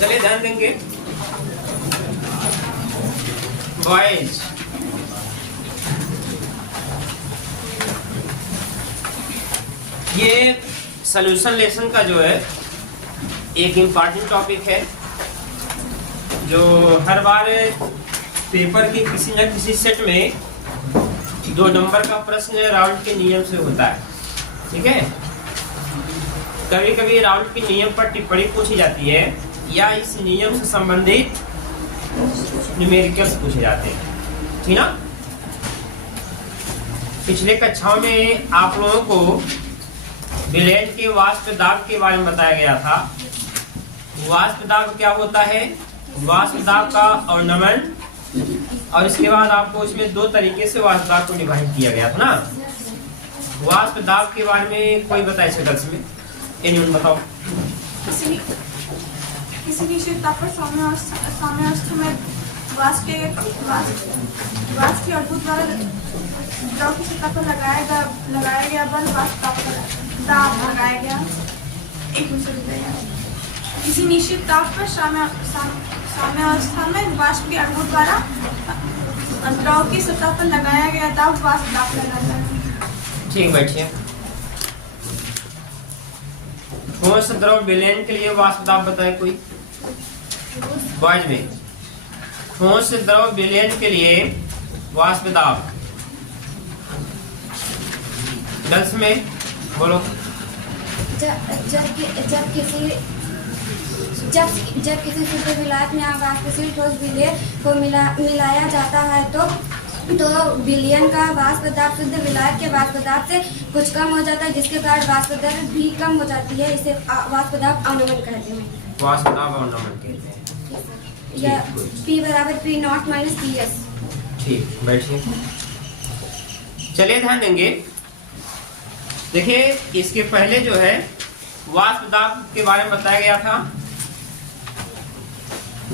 चलिए ध्यान देंगे बॉयज, ये सॉल्यूशन लेसन का जो है एक इम्पॉर्टेंट टॉपिक है जो हर बार पेपर के किसी न किसी सेट में 2 नंबर का प्रश्न राउंड के नियम से होता है। ठीक है, कभी कभी राउंड के नियम पर टिप्पणी पूछी जाती है या इस नियम से संबंधित न्यूमेरिकल्स पूछे जाते हैं। ठीक ना, पिछले कक्षाओं में आप लोगों को बिलेन के वाष्प दाब के बारे में बताया गया था। वाष्प दाब क्या होता है, वाष्प दाब का ऑर्नामेंट, और इसके बाद आपको इसमें 2 तरीके से वाष्प दाब को निभाहित किया गया था ना। वाष्प दाब के बारे में कोई बताए सेकल्स में, एनीवन बताओ। किसी निश्चित ताप पर साम्यावस्था में वाष्प की अद्भुत द्वारा द्रव की सतह पर लगाया गया बल वाष्प दाब लगाया गया। एक मिनट, किसी निश्चित ताप पर साम्यावस्था में वाष्प के अणु द्वारा द्रव की सतह पर लगाया गया दाब वाष्प दाब लगाता है। ठीक, बैठिए। ठोस द्रव विलयन के लिए वाष्प दाब बताए कोई बॉयज में। ठोस द्रव विलयन के लिए वाष्प दाब गर्ल्स में बोलो। जब किसी शुद्ध विलायक में वाष्पशील ठोस विलय को मिलाया जाता है तो विलयन का वाष्प दाब शुद्ध विलायक के वाष्प दाब से कुछ कम हो जाता है, जिसके कारण वाष्प दर भी कम हो जाती है। इसे वाष्प दाब अवनमन कहते हैं। वाष्प दाब अवनमन कहते हैं। या P बराबर P नॉट माइनस PS। ठीक, बैठिए। चलिए ध्यान देंगे, देखिए इसके पहले जो है वाष्प दाब के बारे में बताया गया था।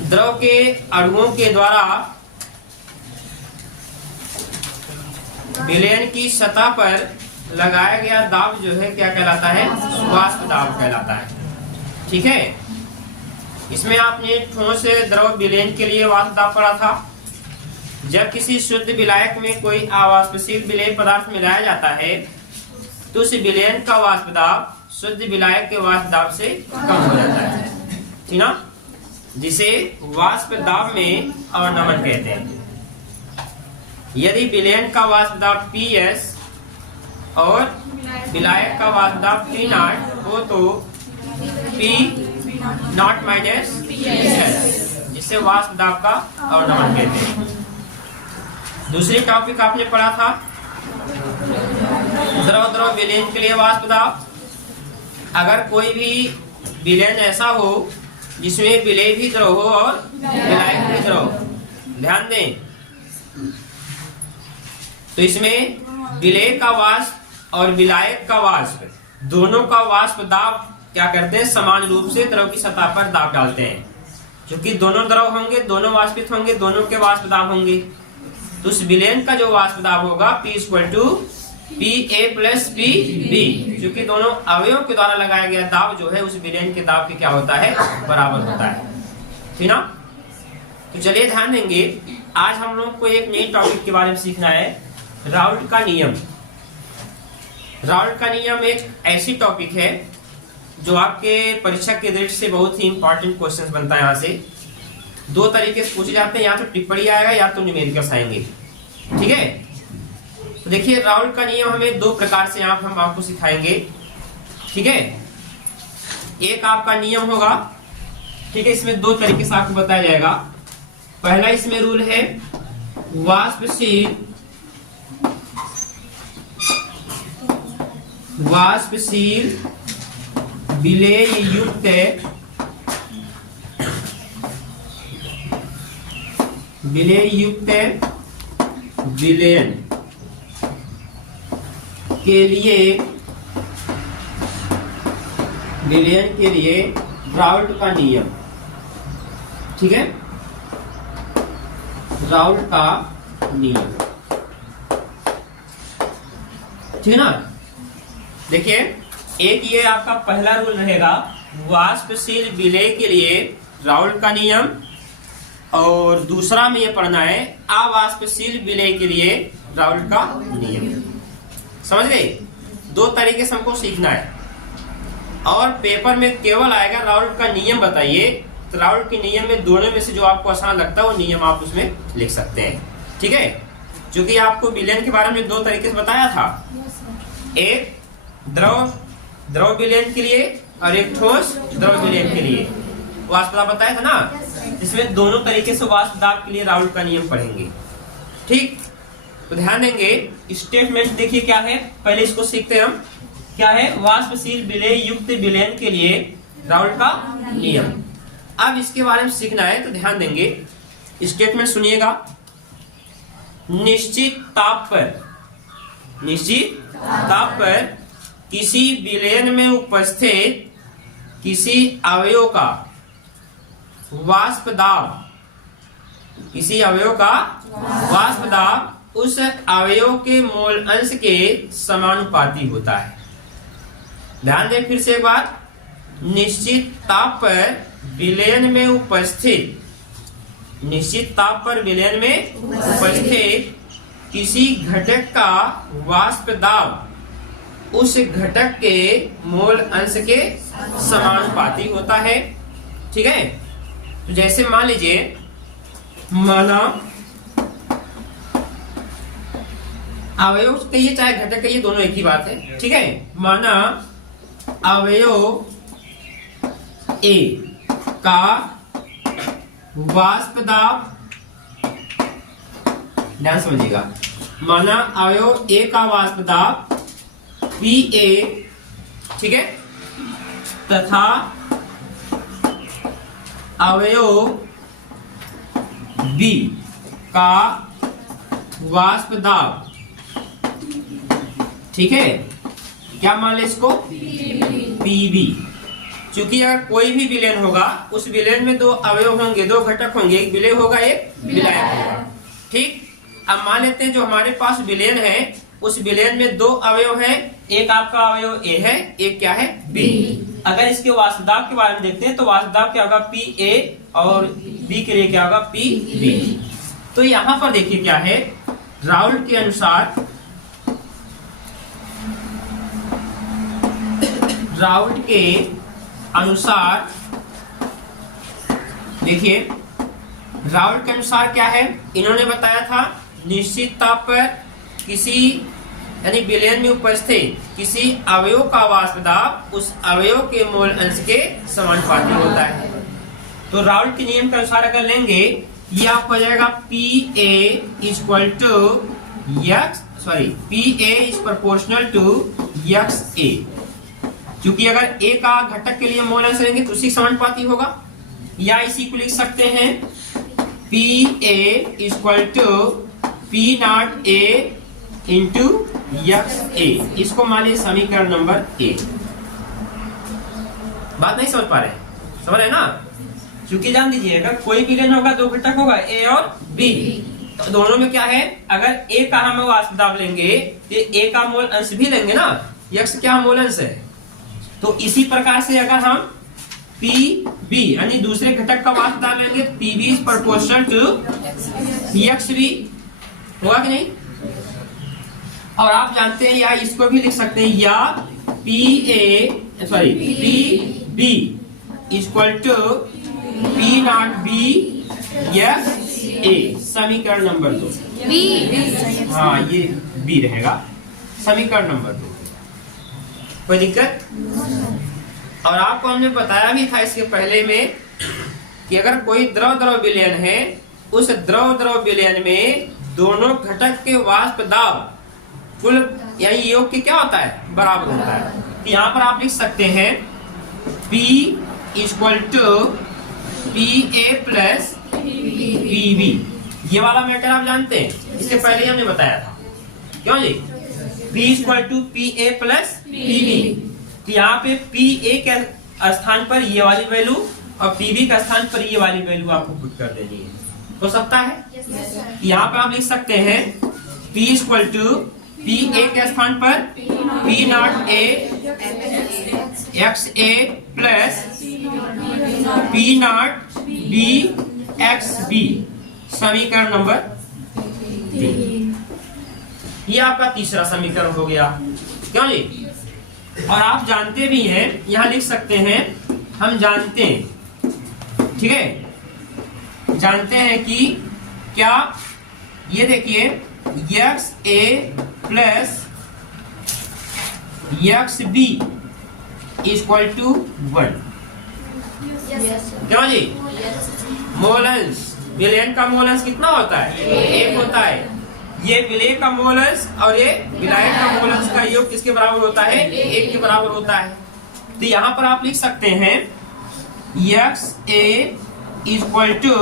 द्रव के अणुओं के द्वारा विलयन की सतह पर लगाया गया दाब जो है क्या कहलाता है, वाष्प दाब कहलाता है। ठीक है, इसमें आपने ठोस द्रव विलयन के लिए वाष्प दाब पढ़ा था। जब किसी शुद्ध विलायक में कोई अवाष्पशील विलेय पदार्थ मिलाया जाता है तो उस विलयन का वाष्प दाब शुद्ध विलायक के वाष्प दाब से कम हो जाता है। ठीक ना, जिसे वाष्प दाब में अवनमन कहते हैं। यदि विलयन का वाष्प दाब PS और विलायक का वाष्प दाब P0 हो तो P नॉट माइनस PS, जिसे वाष्प दाब का अवनमन कहते हैं। दूसरी टॉपिक आपने पढ़ा था द्रव विलयन के लिए वाष्प दाब। अगर कोई भी विलयन ऐसा हो जिसमें विलेय भी द्रव हो और विलायक भी द्रव, ध्यान दें, तो इसमें विलेय का वाष्प और विलायक का वाष्प दोनों का वाष्प दाब क्या करते हैं, समान रूप से द्रव की सतह पर दाब डालते हैं। क्योंकि दोनों द्रव होंगे, दोनों वाष्पित होंगे, दोनों के वाष्प दाब होंगे, तो उस विलयन का जो वाष्प दाब होगा P = PA + PB, क्योंकि दोनों अवयवों के द्वारा लगाया गया दाब जो है उस विलयन के दाब के क्या होता है, बराबर होता है। ठीक ना, तो चलिए ध्यान देंगे, आज हम लोग को एक नई टॉपिक के बारे में सीखना है, राउल्ट का नियम। राउल्ट का नियम एक ऐसी टॉपिक है जो आपके परीक्षा के दृष्टि से बहुत ही इंपॉर्टेंट क्वेश्चंस बनता है। यहाँ से 2 तरीके से पूछे जाते हैं, या तो टिप्पणी आएगा या तो न्यूमेरिकल्स आएंगे। ठीक है, तो देखिए राउल्ट का नियम हमें 2 प्रकार से यहाँ हम आपको सिखाएंगे। ठीक है, एक आपका नियम होगा, ठीक है, इसमें 2 तरीके से आपको बताया जाएगा। पहला इसमें रूल है वाष्पशील विलेय युक्त विलयन के लिए राउल्ट का नियम। ठीक है, राउल्ट का नियम, ठीक है ना। देखिए एक ये आपका पहला रूल रहेगा वाष्पशील विलेय के लिए राउल्ट का नियम, और दूसरा में ये पढ़ना है अवाष्पशील विलेय के लिए राउल्ट का नियम। समझ गए? दो तरीके से हमको सीखना है, और पेपर में केवल आएगा राउल्ट का नियम बताइए, तो राउल्ट के नियम में दोनों में से जो आपको आसान लगता है वो नियम आप उसमें लिख सकते हैं। ठीक है? क्योंकि आपको विलयन के बारे में दो तरीके से बताया था, एक द्रव विलयन के लिए और एक ठोस द्रव विलयन के लिए वाष्प दाब बताया था ना, इसमें दोनों तरीके से वाष्प दाब के लिए राउल्ट का नियम पढ़ेंगे। ठीक, तो ध्यान देंगे। स्टेटमेंट देखिए क्या है, पहले इसको सीखते हैं हम। क्या है? वाष्पशील विलेय युक्त विलयन के लिए राउल्ट का नियम। अब इसके बारे में सीखना है तो ध्यान देंगे। स्टेटमेंट सुनिएगा। निश्चित ताप पर किसी विलयन में उपस्थित किसी अवयव का वाष्प दाब उस अवयव के मोल अंश के समानुपाती होता है। ध्यान दें फिर से एक बार। निश्चित ताप पर विलयन में उपस्थित किसी घटक का वाष्प दाब उस घटक के मोल अंश के समानुपाती होता है। ठीक है? तो जैसे मान लीजिए, माना अवयव कहिए चाहे घटक कहिए, दोनों एक ही बात है। ठीक है? माना अवयव ए का वाष्प दाब, ध्यान समझिएगा, माना अवयव ए का वाष्प दाब PA, ठीक है, तथा अवयव B का वाष्प दाब, ठीक है, क्या मान ले इसको? PB। क्योंकि अगर कोई भी विलयन होगा, उस विलयन में दो अवयव होंगे, दो घटक होंगे, एक विलेय होगा, एक विलायक होगा। ठीक, अब मान लेते हैं जो हमारे पास विलयन है, उस विलयन में दो अवयव हैं, एक आपका अवयव A है, एक क्या है? B। अगर इसके वाष्प दाब के बारे में देखते हैं तो वाष्प दाब क्या होगा? PA, और B के लिए क्या होगा? PB। तो यहाँ पर देखिए क्या है, राउल्ट के अनुसार देखिए, राउल्ट के अनुसार क्या है, इन्होंने बताया था निश्चित ताप पर किसी यानी विलयन में उपस्थित किसी अवयव का वाष्प दाब उस अवयव के मोल अंश के समानुपाती होता है। तो राउल्ट के नियम के अनुसार अगर लेंगे, ये आपको हो जाएगा PA is proportional to XA। क्योंकि अगर A का घटक के लिए मोल अंश लेंगे तो उसी समानुपाती होगा, या इसी को लिख सकते हैं PA equal to P0A into XA। इसको मान लीजिए समीकरण नंबर 1। बात नहीं समझ पा रहे? समझ रहे ना? क्योंकि जान दीजिए, अगर कोई विलयन होगा, दो घटक होगा A और B, तो दोनों में क्या है, अगर A का हम वाष्प दाब लेंगे तो A का मोल अंश भी लेंगे ना, X क्या मोल अंश है। तो इसी प्रकार से अगर हम PB यानी दूसरे घटक का वाष्प दाब लेंगे, PB is proportional to XB, होगा कि नहीं? और आप जानते हैं, या इसको भी लिख सकते हैं, या PB equal to P0B XA। समीकरण नंबर 2। हाँ, ये B रहेगा, समीकरण नंबर 2। कोई दिक्कत? और आपको हमने बताया भी था इसके पहले में कि अगर कोई द्रव विलयन है, उस द्रव विलयन में दोनों घटक के वाष्प दाब कुल यानी योग के क्या होता है? बराबर होता है। तो यहाँ पर आप लिख सकते हैं P equal to PA plus PB। ये वाला मैटर आप जानते हैं, इससे पहले ही हमने बताया था। क्यों जी? P equal to PA plus PB। तो यहाँ पे PA के स्थान पर ये वाली वैल्यू और PB के स्थान पर ये वाली वैल्यू आपको पुट कर देनी है। हो सकता है? यहाँ पे आप लिख सकते हैं P इक्वल टू PA के स्थान पर P0A X A plus P not B X B, समीकरण नंबर 3। ये आपका तीसरा समीकरण हो गया, क्यों जी? और आप जानते भी हैं, यहां लिख सकते हैं, हम जानते हैं, ठीक है, जानते हैं कि क्या, ये देखिए X A plus X B equal to 1, क्यों जी? मोलस, विलेन का मोलस कितना होता है? 1 होता है। ये विलेय का मोलस और ये विलायक का मोलस का योग किसके बराबर होता है? 1 के बराबर होता है। तो यहाँ पर आप लिख सकते हैं X A equal to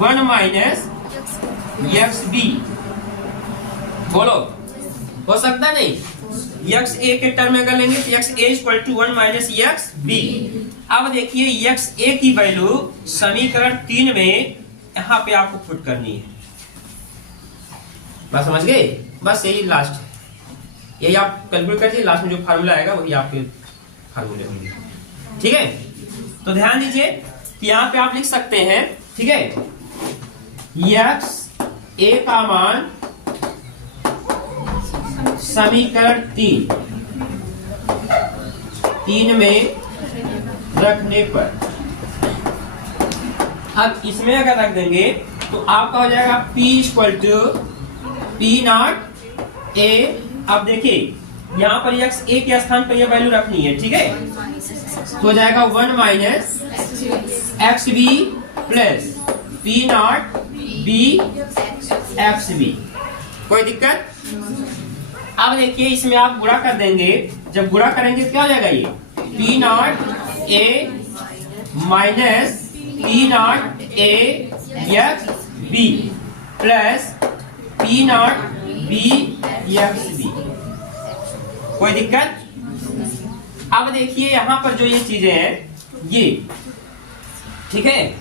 1 minus X B. बोलो, हो सकता नहीं? एक्स ए के टर्म में अगर लेंगे तो X A equal to 1 minus X B. अब देखिए एक्स ए की वैल्यू समीकरण 3 में यहाँ पे आपको पुट करनी है। बात समझ गए? बस यही लास्ट है, यही आप कैलकुलेट करिए, लास्ट में जो फार्मूला आएगा वही आपके फार्मूले होंगे, ठीक है? तो ध्यान दीजिए कि यहाँ पे आप लिख सकते हैं, ठीक है, एक्स ए का मान समीकरण 3 में रखने पर, अब इसमें अगर रख देंगे तो आपका हो जाएगा P equal to P not A. अब देखिए यहाँ पर एक्स ए के स्थान पर यह वैल्यू रखनी है, ठीक है, तो हो जाएगा 1 minus X B plus P not B X B. कोई दिक्कत? अब देखिए इसमें आप गुणा कर देंगे, जब गुणा करेंगे क्या हो जाएगा? ये P not A minus P not A X B plus P not B X B. कोई दिक्कत? अब देखिए यहाँ पर जो ये चीजें हैं ये, ठीक है,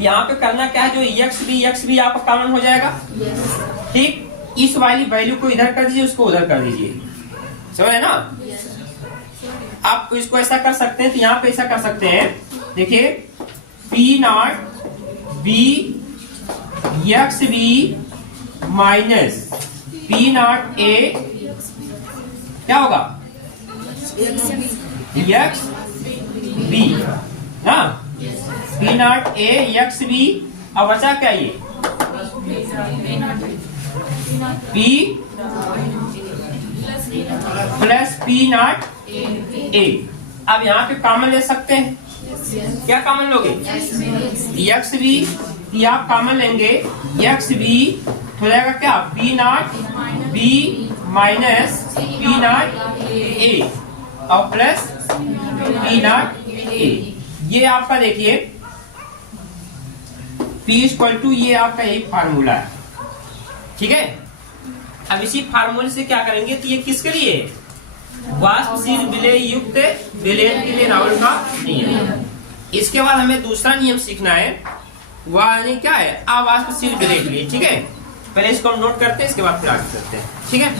यहाँ पे करना क्या है, जो एक्स बी आपका कॉमन हो जाएगा, ठीक, इस वाली वैल्यू को इधर कर दीजिए, उसको उधर कर दीजिए, समझ है ना? आप इसको ऐसा कर सकते हैं, तो यहाँ पे ऐसा कर सकते हैं, देखिए P not B X B minus P not A क्या होगा? एक्स बी ना, P not A X B. अब बचा क्या ये? P plus P not A. अब यहाँ पे कॉमन ले सकते हैं, क्या कॉमन लोगे? एक्स बी, ये आप कॉमन लेंगे, एक्स बी हो जाएगा क्या? P not B minus P not ए और प्लस पी नॉट ए। ये आपका देखिए P इक्वल टू, ये आपका यही फार्मूला है, ठीक है। अब इसी फार्मूले से क्या करेंगे, तो ये किसके लिए? वाष्पशील विलेय युक्त विलेयन के लिए राउल का नियम। इसके बाद हमें दूसरा नियम सीखना है, वह क्या है? अवाष्पशील विलेय के लिए, ठीक है। पहले इसको हम नोट करते हैं, इसके बाद फिर आगे करते हैं, ठीक है।